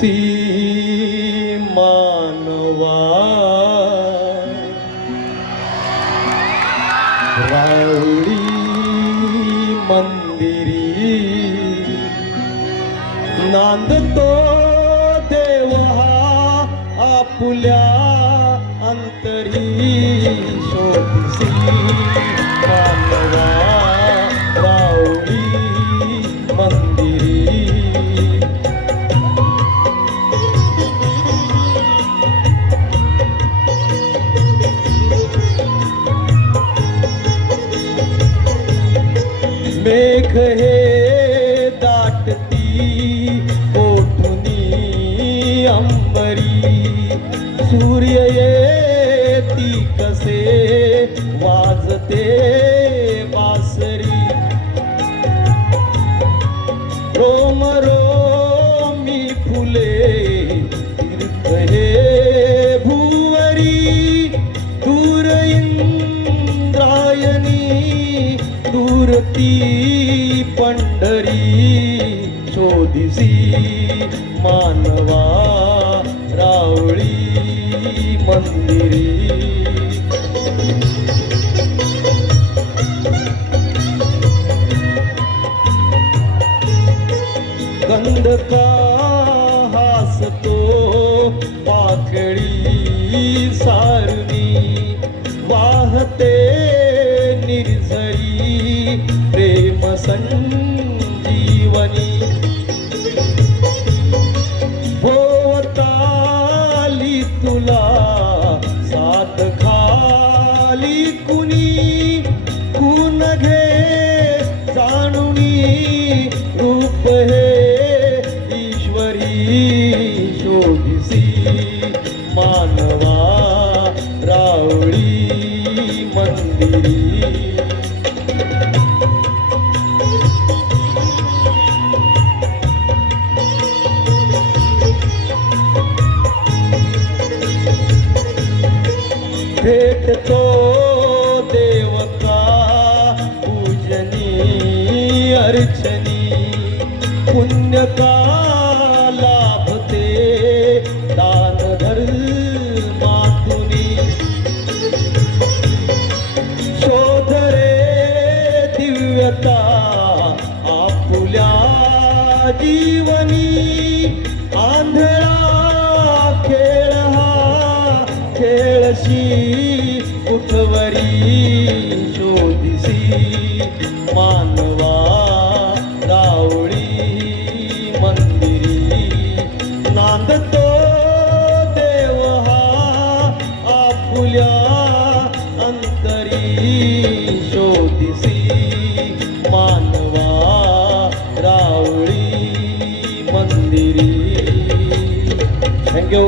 C मानवा रावळी मंदिरी नांदतो देव हा आपुल्या अंतरी शोधसी मानवा रावळी मंदिरी मेघ हे दाटती कोठुनी अंबरी सूर्य येती कसे वाजते बासरी रोम रोमी फुले तीर्थ हे भुवरी दूर इंद्रायणी दूर ती पंढरी शोधिसी मानवा रावळी मंदिरी गंधका हासतो पाकळी सारुनी वाहते निर्झरी प्रेम संजीवनी भोवताली तुला साथ खाली कुणी कुण घे जाणुनी रूप हे ईश्वरी शोधिसी मानवा रावळी मंदिरी भेटतो देवता पूजनी अर्चनी पुण्य का लाभते दान धर्मातुनी शोध रे दिव्यता आपुल्या जीवनी आंधळा खेळ हा खेळशी उठवरी शोधिसी मानवा रावळी मंदिरी नांदतो देव हा आपुल्या अंतरी शोधिसी मानवा रावळी मंदिरी. थँक्यू.